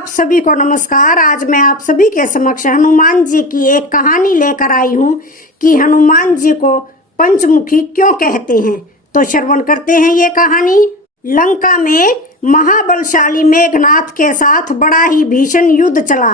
आप सभी को नमस्कार। आज मैं आप सभी के समक्ष हनुमान जी की एक कहानी लेकर आई हूँ कि हनुमान जी को पंचमुखी क्यों कहते हैं। तो श्रवण करते हैं ये कहानी। लंका में महाबलशाली मेघनाथ के साथ बड़ा ही भीषण युद्ध चला।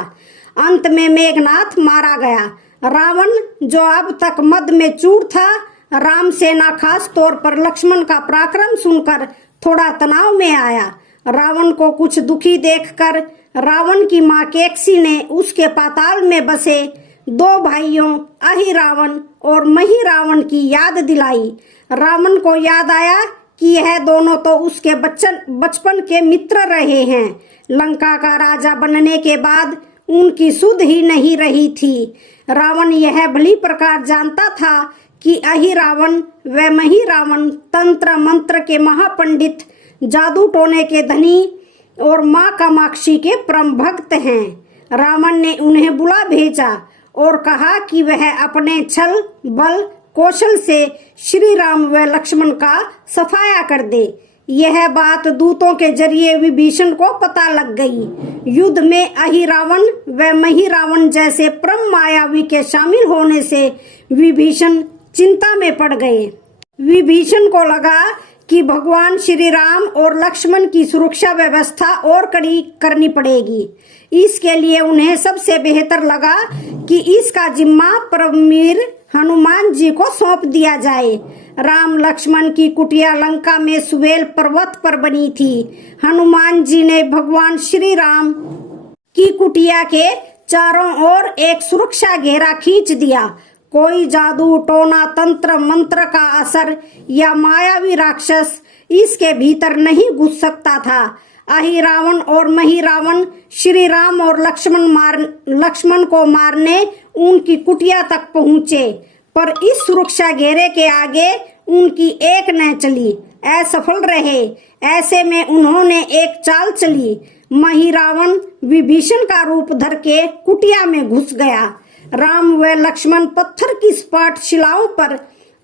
अंत में मेघनाथ मारा गया। रावण जो अब तक मद में चूर था, राम सेना खास तौर पर लक्ष्मण का पराक्रम सुनकर थोड़ा तनाव में आया। रावण को कुछ दुखी देखकर रावण की मां केकसी ने उसके पाताल में बसे दो भाइयों अहिरावण और महिरावण की याद दिलाई। रावण को याद आया कि यह दोनों तो उसके बचपन के मित्र रहे हैं। लंका का राजा बनने के बाद उनकी सुध ही नहीं रही थी। रावण यह भली प्रकार जानता था कि अहिरावण व महिरावण तंत्र मंत्र के महापंडित, जादू टोने के धनी और मां कामाक्षी के परम भक्त हैं। रावण ने उन्हें बुला भेजा और कहा कि वह अपने छल बल कौशल से श्री राम व लक्ष्मण का सफाया कर दे। यह बात दूतों के जरिए विभीषण को पता लग गई। युद्ध में अहिरावण व महिरावण जैसे परम मायावी के शामिल होने से विभीषण चिंता में पड़ गए। विभीषण को लगा कि भगवान श्री राम और लक्ष्मण की सुरक्षा व्यवस्था और कड़ी करनी पड़ेगी। इसके लिए उन्हें सबसे बेहतर लगा कि इसका जिम्मा परमवीर हनुमान जी को सौंप दिया जाए। राम लक्ष्मण की कुटिया लंका में सुवेल पर्वत पर बनी थी। हनुमान जी ने भगवान श्री राम की कुटिया के चारों ओर एक सुरक्षा घेरा खींच दिया। कोई जादू टोना तंत्र मंत्र का असर या मायावी राक्षस इसके भीतर नहीं घुस सकता था। अहिरावण और महिरावण श्री राम और लक्ष्मण को मारने उनकी कुटिया तक पहुँचे, पर इस सुरक्षा घेरे के आगे उनकी एक न चली, असफल रहे। ऐसे में उन्होंने एक चाल चली। महिरावण विभीषण का रूप धर के कुटिया में घुस गया। राम व लक्ष्मण पत्थर की सपाट शिलाओं पर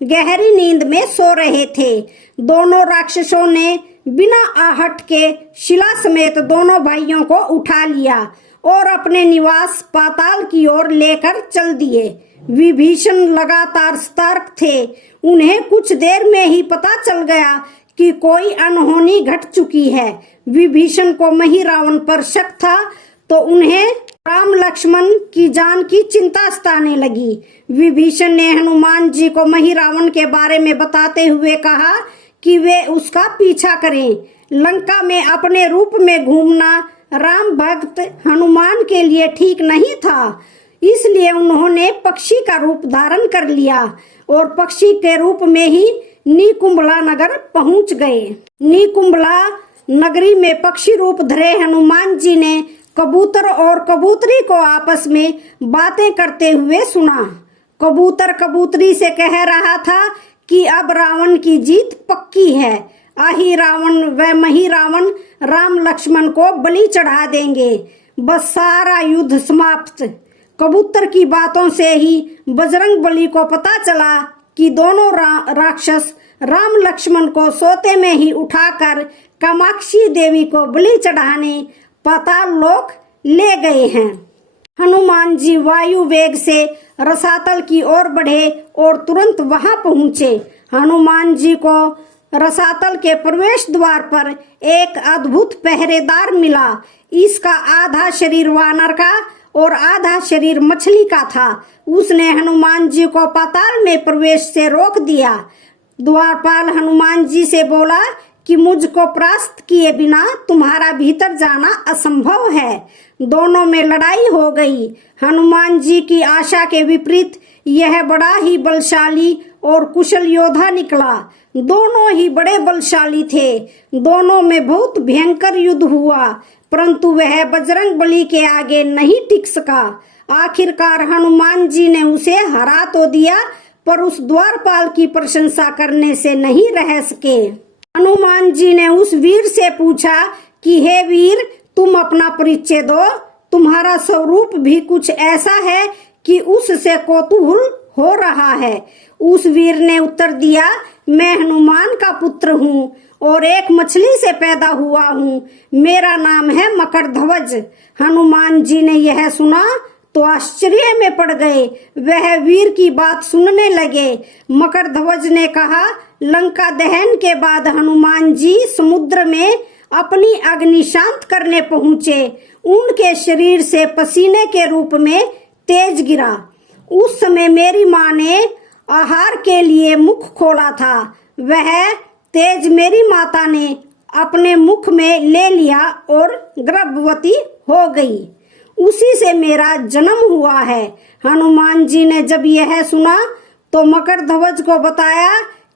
गहरी नींद में सो रहे थे। दोनों राक्षसों ने बिना आहट के शिला समेत दोनों भाइयों को उठा लिया और अपने निवास पाताल की ओर लेकर चल दिए। विभीषण लगातार सतर्क थे। उन्हें कुछ देर में ही पता चल गया कि कोई अनहोनी घट चुकी है। विभीषण को महिरावण पर शक था तो उन्हें राम लक्ष्मण की जान की चिंता सताने लगी। विभीषण ने हनुमान जी को महिरावण के बारे में बताते हुए कहा कि वे उसका पीछा करें। लंका में अपने रूप में घूमना राम भक्त हनुमान के लिए ठीक नहीं था, इसलिए उन्होंने पक्षी का रूप धारण कर लिया और पक्षी के रूप में ही निकुंभला नगर पहुंच गए। निकुंभला नगरी में पक्षी रूप धरे हनुमान जी ने कबूतर और कबूतरी को आपस में बातें करते हुए सुना। कबूतर कबूतरी से कह रहा था कि अब रावण की जीत पक्की है। अहिरावण व महिरावण राम लक्ष्मण को बलि चढ़ा देंगे, बस सारा युद्ध समाप्त। कबूतर की बातों से ही बजरंग बली को पता चला कि दोनों राक्षस राम लक्ष्मण को सोते में ही उठाकर कामाक्षी देवी को बलि चढ़ाने पाताल लोक ले गए हैं। हनुमान जी वायु वेग से रसातल की ओर बढ़े और तुरंत वहां पहुंचे। हनुमान जी को रसातल के प्रवेश द्वार पर एक अद्भुत पहरेदार मिला। इसका आधा शरीर वानर का और आधा शरीर मछली का था। उसने हनुमान जी को पाताल में प्रवेश से रोक दिया। द्वारपाल हनुमान जी से बोला कि मुझको परास्त किए बिना तुम्हारा भीतर जाना असंभव है। दोनों में लड़ाई हो गई। हनुमान जी की आशा के विपरीत यह बड़ा ही बलशाली और कुशल योद्धा निकला। दोनों ही बड़े बलशाली थे। दोनों में बहुत भयंकर युद्ध हुआ, परंतु वह बजरंग बली के आगे नहीं टिक सका। आखिरकार हनुमान जी ने उसे हरा तो दिया, पर उस द्वारपाल की प्रशंसा करने से नहीं रह सके। हनुमान जी ने उस वीर से पूछा कि हे वीर, तुम अपना परिचय दो। तुम्हारा स्वरूप भी कुछ ऐसा है कि उससे कौतूहल हो रहा है। उस वीर ने उत्तर दिया, मैं हनुमान का पुत्र हूँ और एक मछली से पैदा हुआ हूँ। मेरा नाम है मकरध्वज। हनुमान जी ने यह सुना तो आश्चर्य में पड़ गए। वह वीर की बात सुनने लगे। मकरध्वज ने कहा, लंका दहन के बाद हनुमान जी समुद्र में अपनी अग्नि शांत करने पहुंचे। उनके शरीर से पसीने के रूप में तेज गिरा। उस समय मेरी माँ ने आहार के लिए मुख खोला था। वह तेज मेरी माता ने अपने मुख में ले लिया और गर्भवती हो गई। उसी से मेरा जन्म हुआ है। हनुमान जी ने जब यह सुना तो मकरध्वज को बताया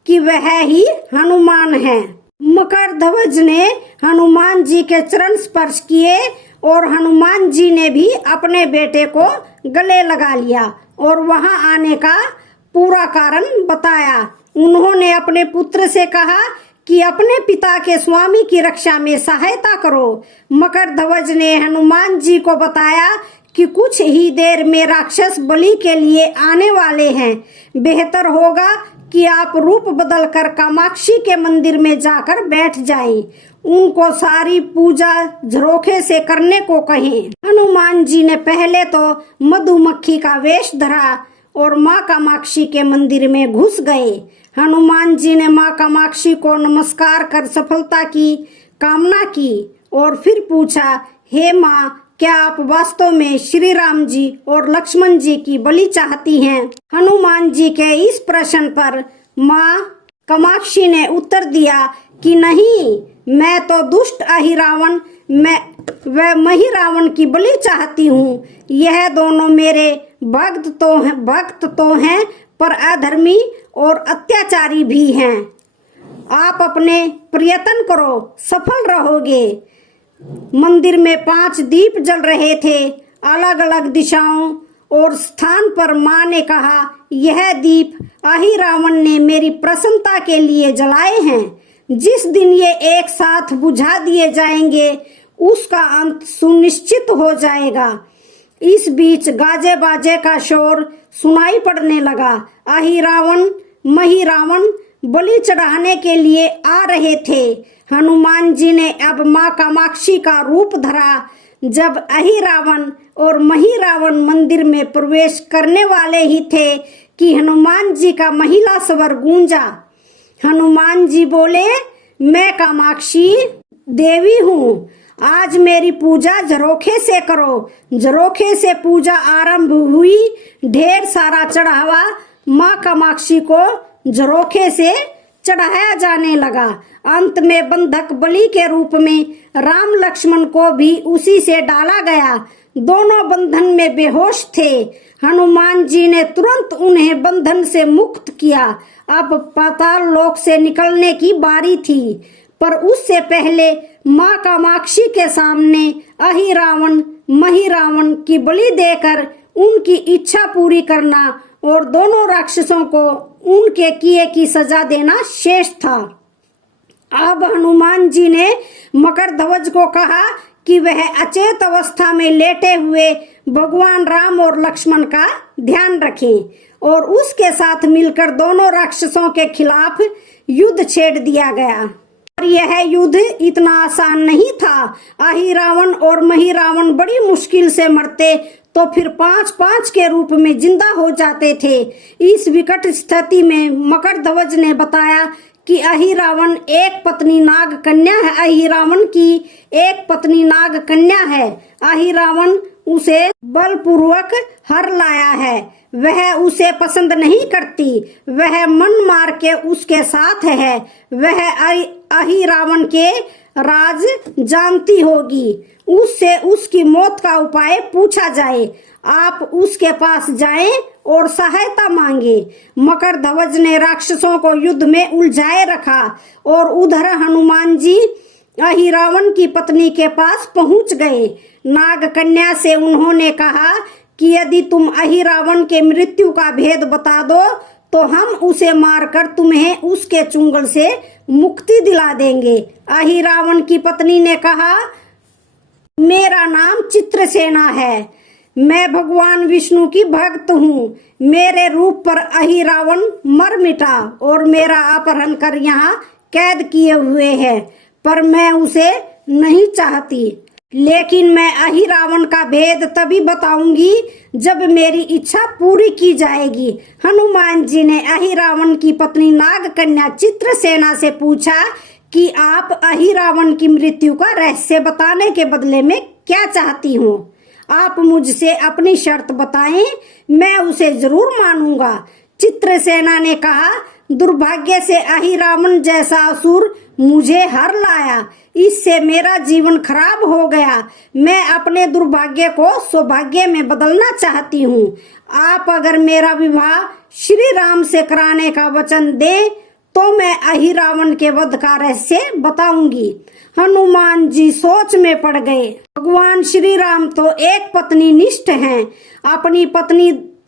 कि वह ही हनुमान है। मकरध्वज ने हनुमान जी के चरण स्पर्श किए और हनुमान जी ने भी अपने बेटे को गले लगा लिया और वहां आने का पूरा कारण बताया। उन्होंने अपने पुत्र से कहा कि अपने पिता के स्वामी की रक्षा में सहायता करो। मकरध्वज ने हनुमान जी को बताया कि कुछ ही देर में राक्षस बलि के लिए आने वाले हैं। बेहतर होगा कि आप रूप बदलकर कामाक्षी के मंदिर में जाकर बैठ जाएं। उनको सारी पूजा झरोखे से करने को कहें। हनुमान जी ने पहले तो मधुमक्खी का वेश धरा और माँ कामाक्षी के मंदिर में घुस गए। हनुमान जी ने माँ कामाक्षी को नमस्कार कर सफलता की कामना की और फिर पूछा, हे माँ, क्या आप वास्तव में श्री राम जी और लक्ष्मण जी की बलि चाहती हैं? हनुमान जी के इस प्रश्न पर माँ कामाक्षी ने उत्तर दिया कि नहीं, मैं तो दुष्ट अहिरावण व महिरावण की बलि चाहती हूँ। यह दोनों मेरे भक्त तो हैं पर अधर्मी और अत्याचारी भी हैं। आप अपने प्रयत्न करो, सफल रहोगे। मंदिर में 5 दीप जल रहे थे। अलग अलग दिशाओं और स्थान पर माँ ने कहा, यह दीप अहिरावण ने मेरी प्रसन्नता के लिए जलाए हैं। जिस दिन ये एक साथ बुझा दिए जाएंगे उसका अंत सुनिश्चित हो जाएगा। इस बीच गाजे बाजे का शोर सुनाई पड़ने लगा। अहिरावण महिरावण बलि चढ़ाने के लिए आ रहे थे। हनुमान जी ने अब माँ कामाक्षी का रूप धरा। जब अहिरावण और महिरावण मंदिर में प्रवेश करने वाले ही थे कि हनुमान जी का महिला स्वर गूंजा। हनुमान जी बोले, मैं कामाक्षी देवी हूँ। आज मेरी पूजा झरोखे से करो। झरोखे से पूजा आरंभ हुई। ढेर सारा चढ़ावा माँ कामाक्षी को झरोखे से चढ़ाया जाने लगा। अंत में बंधक बलि के रूप में राम लक्ष्मण को भी उसी से डाला गया। दोनों बंधन में बेहोश थे। हनुमान जी ने तुरंत उन्हें बंधन से मुक्त किया। अब पाताल लोक से निकलने की बारी थी, पर उससे पहले माँ कामाक्षी के सामने अहिरावण महिरावण की बलि देकर उनकी इच्छा पूरी करना और दोनों राक्षसों को उनके किए की सजा देना शेष था। अब हनुमान जी ने मकरध्वज को कहा कि वह अचेत अवस्था में लेटे हुए भगवान राम और लक्ष्मण का ध्यान रखें और उसके साथ मिलकर दोनों राक्षसों के खिलाफ युद्ध छेड़ दिया गया। और यह युद्ध इतना आसान नहीं था। अहिरावण और महिरावण बड़ी मुश्किल से मरते तो फिर 5-5 के रूप में जिंदा हो जाते थे। इस विकट स्थिति में मकरध्वज ने बताया कि अहिरावण एक पत्नी नाग कन्या है। अहिरावण की एक पत्नी नाग कन्या है। अहिरावण उसे बलपूर्वक हर लाया है। वह उसे पसंद नहीं करती। वह मन मार के उसके साथ है। वह अहिरावण के राज जानती होगी। उससे उसकी मौत का उपाय पूछा जाए। आप उसके पास जाएं और सहायता मांगे। मकरध्वज ने राक्षसों को युद्ध में उलझाए रखा और उधर हनुमान जी अहिरावण की पत्नी के पास पहुंच गए। नाग कन्या से उन्होंने कहा कि यदि तुम अहिरावण के मृत्यु का भेद बता दो तो हम उसे मारकर तुम्हें उसके चुंगल से मुक्ति दिला देंगे। अहिरावण की पत्नी ने कहा, मेरा नाम चित्रसेना है। मैं भगवान विष्णु की भक्त हूँ। मेरे रूप पर अहिरावण मर मिटा और मेरा अपहरण कर यहाँ कैद किए हुए है, पर मैं उसे नहीं चाहती। लेकिन मैं अहिरावण का भेद तभी बताऊंगी जब मेरी इच्छा पूरी की जाएगी। हनुमान जी ने अहिरावण की पत्नी नागकन्या चित्रसेना से पूछा कि आप अहिरावण की मृत्यु का रहस्य बताने के बदले में क्या चाहती हो? आप मुझसे अपनी शर्त बताएं, मैं उसे जरूर मानूंगा। चित्रसेना ने कहा, दुर्भाग्य से अहिरावण जैसा असुर मुझे हर लाया, इससे मेरा जीवन खराब हो गया। मैं अपने दुर्भाग्य को सौभाग्य में बदलना चाहती हूँ। आप अगर मेरा विवाह श्री राम से कराने का वचन दें तो मैं अहिरावण के वध का रहस्य बताऊंगी। हनुमान जी सोच में पड़ गए। भगवान श्री राम तो एक पत्नी निष्ठ हैं।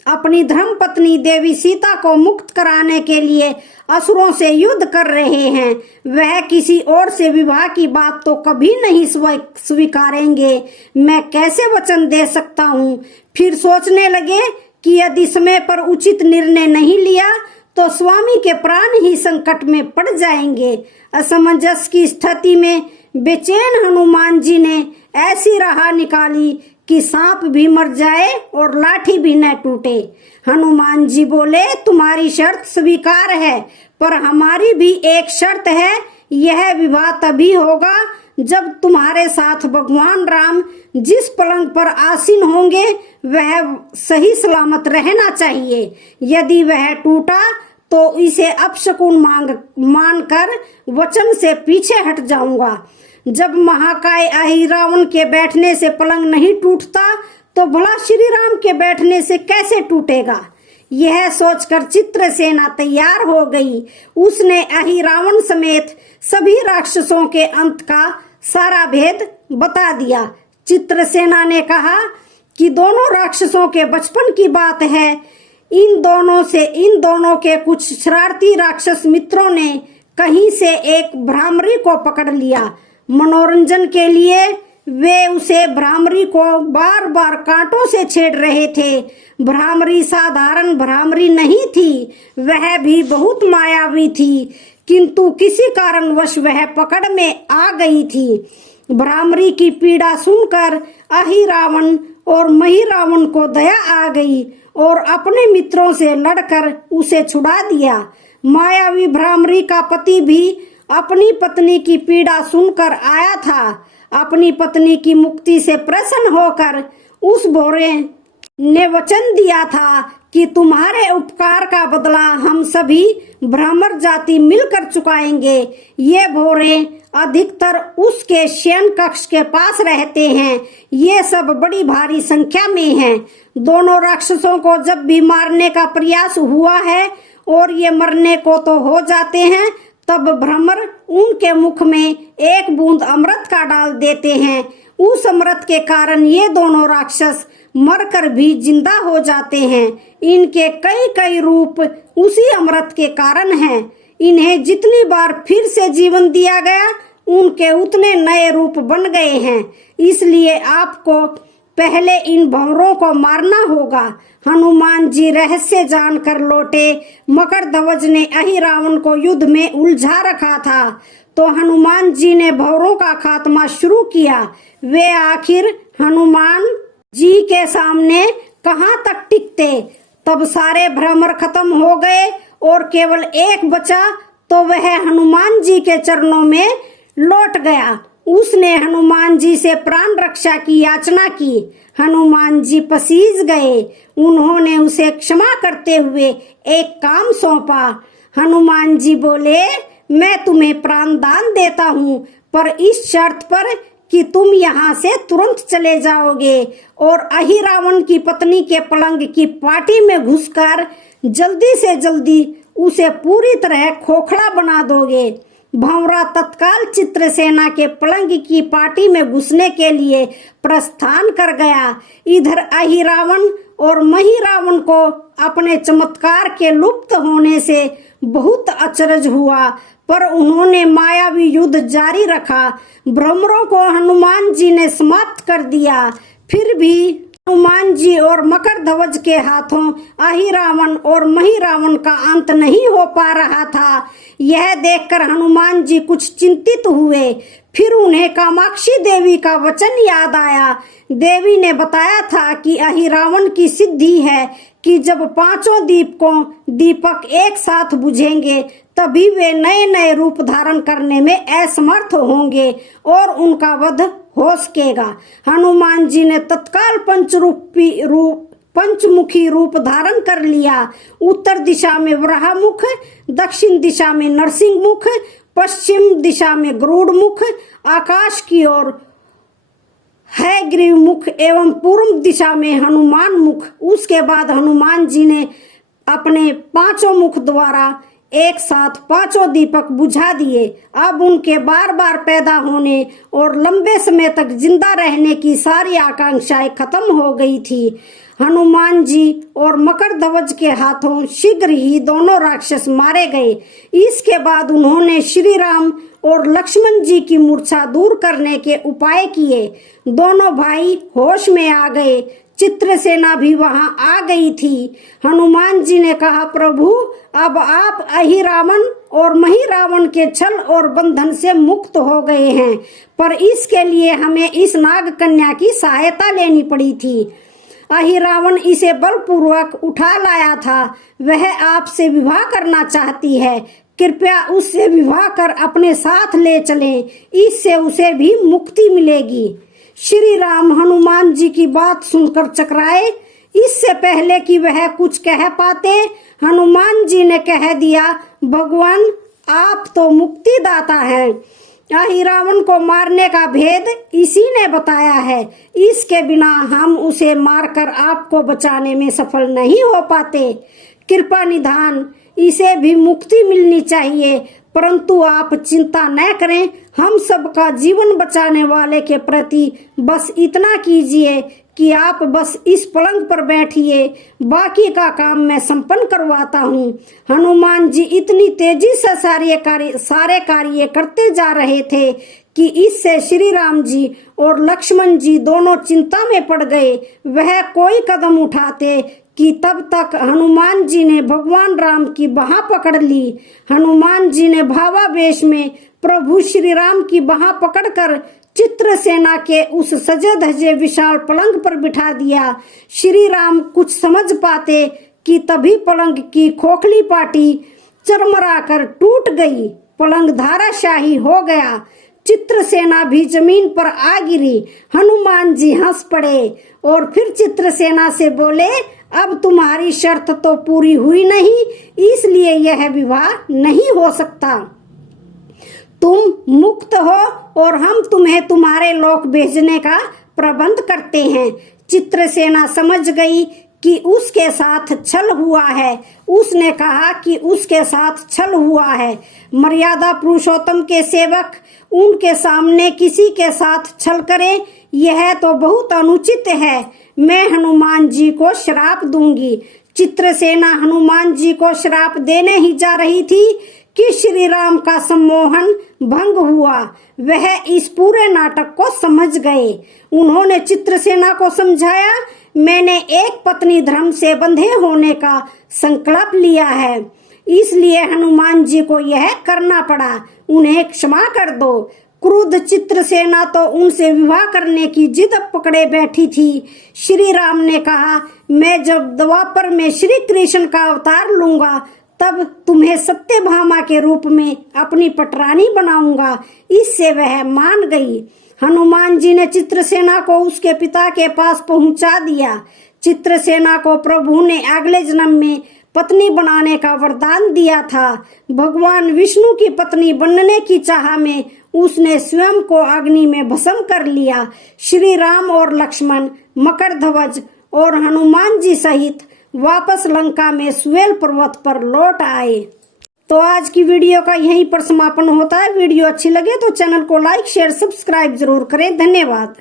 अपनी धर्म पत्नी देवी सीता को मुक्त कराने के लिए असुरों से युद्ध कर रहे हैं। वह किसी और से विवाह की बात तो कभी नहीं स्वीकारेंगे। मैं कैसे वचन दे सकता हूँ? फिर सोचने लगे कि यदि समय पर उचित निर्णय नहीं लिया तो स्वामी के प्राण ही संकट में पड़ जाएंगे। असमंजस की स्थिति में बेचैन हनुमान जी ने ऐसी राह निकाली कि सांप भी मर जाए और लाठी भी न टूटे। हनुमान जी बोले, तुम्हारी शर्त स्वीकार है, पर हमारी भी एक शर्त है। यह विवाह तभी होगा जब तुम्हारे साथ भगवान राम जिस पलंग पर आसीन होंगे वह सही सलामत रहना चाहिए। यदि वह टूटा तो इसे अपशकुन मानकर वचन से पीछे हट जाऊंगा। जब महाकाय अहिरावण के बैठने से पलंग नहीं टूटता तो भला श्री राम के बैठने से कैसे टूटेगा? यह सोचकर चित्रसेना तैयार हो गई। उसने अहिरावण समेत सभी राक्षसों के अंत का सारा भेद बता दिया। चित्रसेना ने कहा कि दोनों राक्षसों के बचपन की बात है। इन दोनों के कुछ शरारती राक्षस मित्रों ने कहीं से एक भ्रामरी को पकड़ लिया। मनोरंजन के लिए वे उसे भ्रामरी को बार बार कांटों से छेड़ रहे थे। भ्रामरी साधारण भ्रामरी नहीं थी, वह भी बहुत मायावी थी, किंतु किसी कारणवश वह पकड़ में आ गई थी। भ्रामरी की पीड़ा सुनकर अहिरावण और महिरावण को दया आ गई और अपने मित्रों से लड़कर उसे छुड़ा दिया। मायावी भ्रामरी का पति भी अपनी पत्नी की पीड़ा सुनकर आया था। अपनी पत्नी की मुक्ति से प्रसन्न होकर उस भोरे ने वचन दिया था कि तुम्हारे उपकार का बदला हम सभी ब्राह्मण जाति मिलकर चुकाएंगे। ये भोरे अधिकतर उसके शयन कक्ष के पास रहते हैं। ये सब बड़ी भारी संख्या में हैं। दोनों राक्षसों को जब भी मारने का प्रयास हुआ है और ये मरने को तो हो जाते हैं, तब भ्रमर उनके मुख में एक बूंद अमृत का डाल देते हैं। उस अमृत के कारण ये दोनों राक्षस मरकर भी जिंदा हो जाते हैं। इनके कई कई रूप उसी अमृत के कारण हैं। इन्हें जितनी बार फिर से जीवन दिया गया उनके उतने नए रूप बन गए हैं। इसलिए आपको पहले इन भंवरों को मारना होगा। हनुमान जी रहस्य जानकर लौटे। मकरध्वज ने अहिरावण को युद्ध में उलझा रखा था, तो हनुमान जी ने भंवरों का खात्मा शुरू किया। वे आखिर हनुमान जी के सामने कहाँ तक टिकते। तब सारे भ्रमर खत्म हो गए और केवल एक बचा, तो वह हनुमान जी के चरणों में लौट गया। उसने हनुमान जी से प्राण रक्षा की याचना की। हनुमान जी पसीज गए। उन्होंने उसे क्षमा करते हुए एक काम सौंपा। हनुमान जी बोले, मैं तुम्हें प्राण दान देता हूँ, पर इस शर्त पर कि तुम यहाँ से तुरंत चले जाओगे और अहिरावण की पत्नी के पलंग की पाटी में घुसकर जल्दी से जल्दी उसे पूरी तरह खोखला बना दोगे। भंवरा तत्काल चित्रसेना के पलंग की पाटी में घुसने के लिए प्रस्थान कर गया। इधर अहिरावण और महिरावण को अपने चमत्कार के लुप्त होने से बहुत अचरज हुआ, पर उन्होंने मायावी युद्ध जारी रखा। भ्रमरों को हनुमान जी ने समाप्त कर दिया। फिर भी हनुमान जी और मकरध्वज के हाथों अहिरावण और महिरावण का अंत नहीं हो पा रहा था। यह देखकर हनुमान जी कुछ चिंतित हुए। फिर उन्हें कामाक्षी देवी का वचन याद आया। देवी ने बताया था कि अहिरावण की सिद्धि है कि जब पांचों दीपक एक साथ बुझेंगे तभी वे नए नए रूप धारण करने में असमर्थ होंगे और उनका वध हो सकेगा। हनुमान जी ने तत्काल पंचमुखी रूप धारण कर लिया। उत्तर दिशा में वराहमुख, दक्षिण दिशा में नरसिंह मुख, पश्चिम दिशा में गरुड़ मुख, आकाश की ओर है ग्रीव मुख एवं पूर्व दिशा में हनुमान मुख। उसके बाद हनुमान जी ने अपने पांचों मुख द्वारा एक साथ पांचों दीपक बुझा दिए। अब उनके बार बार पैदा होने और लंबे समय तक जिंदा रहने की सारी आकांक्षाएं खत्म हो गई थी। हनुमान जी और मकरध्वज के हाथों शीघ्र ही दोनों राक्षस मारे गए। इसके बाद उन्होंने श्री राम और लक्ष्मण जी की मूर्छा दूर करने के उपाय किए। दोनों भाई होश में आ गए। चित्रसेना भी वहां आ गई थी। हनुमान जी ने कहा, प्रभु अब आप अहिरावण और महिरावण के छल और बंधन से मुक्त हो गए हैं, पर इसके लिए हमें इस नाग कन्या की सहायता लेनी पड़ी थी। अहिरावण इसे बलपूर्वक उठा लाया था। वह आपसे विवाह करना चाहती है। कृपया उससे विवाह कर अपने साथ ले चलें, इससे उसे भी मुक्ति मिलेगी। श्री राम हनुमान जी की बात सुनकर चकराए। इससे पहले कि वह कुछ कह पाते, हनुमान जी ने कह दिया, भगवान आप तो मुक्तिदाता हैं। अहिरावण को मारने का भेद इसी ने बताया है। इसके बिना हम उसे मारकर आपको बचाने में सफल नहीं हो पाते। कृपा निधान इसे भी मुक्ति मिलनी चाहिए, परंतु आप चिंता न करें। हम सबका जीवन बचाने वाले के प्रति बस इतना कीजिए कि आप बस इस पलंग पर बैठिए, बाकी का काम मैं संपन्न करवाता हूँ। हनुमान जी इतनी तेजी से सारे कार्य करते जा रहे थे कि इससे श्री राम जी और लक्ष्मण जी दोनों चिंता में पड़ गए। वह कोई कदम उठाते कि तब तक हनुमान जी ने भगवान राम की बाह पकड़ ली। हनुमान जी ने भावावेश में प्रभु श्री राम की बाह पकड़कर चित्रसेना के उस सजे धजे विशाल पलंग पर बिठा दिया। श्री राम कुछ समझ पाते कि तभी पलंग की खोखली पाटी चरमराकर टूट गई। पलंग धाराशाही हो गया। चित्रसेना भी जमीन पर आ गिरी। हनुमान जी हंस पड़े और फिर चित्रसेना से बोले, अब तुम्हारी शर्त तो पूरी हुई नहीं, इसलिए यह विवाह नहीं हो सकता। तुम मुक्त हो और हम तुम्हें तुम्हारे लोक भेजने का प्रबंध करते हैं। चित्रसेना समझ गई कि उसके साथ छल हुआ है। उसने कहा कि उसके साथ छल हुआ है। मर्यादा पुरुषोत्तम के सेवक उनके सामने किसी के साथ छल करें, यह तो बहुत अनुचित है। मैं हनुमान जी को श्राप दूंगी। चित्रसेना हनुमान जी को श्राप देने ही जा रही थी कि श्री राम का सम्मोहन भंग हुआ। वह इस पूरे नाटक को समझ गए। उन्होंने चित्रसेना को समझाया, मैंने एक पत्नी धर्म से बंधे होने का संकल्प लिया है, इसलिए हनुमान जी को यह करना पड़ा। उन्हें क्षमा कर दो। क्रुद्ध चित्रसेना तो उनसे विवाह करने की जिद पकड़े बैठी थी। श्री राम ने कहा, मैं जब द्वापर में श्री कृष्ण का अवतार लूंगा तब तुम्हें सत्यभामा के रूप में अपनी पटरानी बनाऊंगा। इससे वह मान गई। हनुमान जी ने चित्रसेना को उसके पिता के पास पहुंचा दिया। चित्रसेना को प्रभु ने अगले जन्म में पत्नी बनाने का वरदान दिया था। भगवान विष्णु की पत्नी बनने की चाह में उसने स्वयं को अग्नि में भस्म कर लिया। श्री राम और लक्ष्मण, मकरध्वज और हनुमान जी सहित वापस लंका में स्वेल पर्वत पर लौट आए। तो आज की वीडियो का यहीं पर समापन होता है। वीडियो अच्छी लगे तो चैनल को लाइक, शेयर, सब्सक्राइब जरूर करें। धन्यवाद।